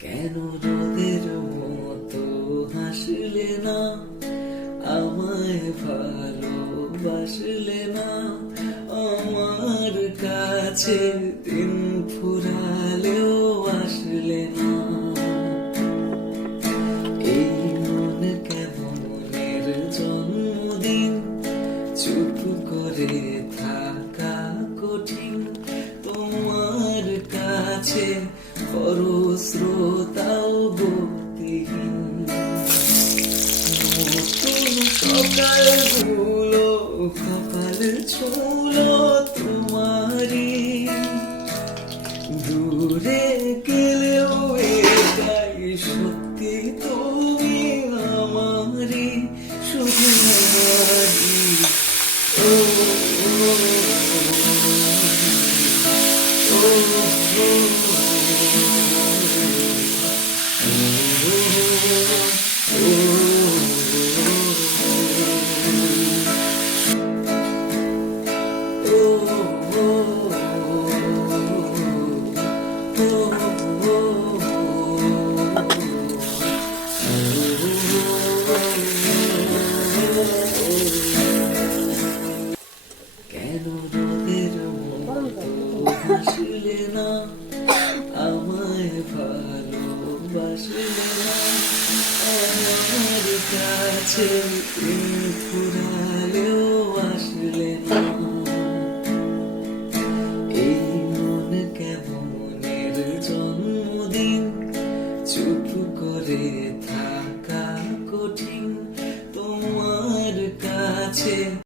কেন রোদের মতো হাসলে না, আমায় ভালোবাসলে না, আমার কাছে দিন ফুরালেও আসলে না। এই মন কেমনের জন্মদিন, চুপ করে থাকা কঠিন, তোমার কাছে খরস্রোতাও গতিহীন। নতুন সকালগুলো কপাল ছুলো তোমারই, দূরে গেলেও এটাই সত্যি তুমি আমারই, শুধু আমারই। ও কেন রোদের মতো হাসলে না, আমায় ভালোবাসলে না, আমার কাছে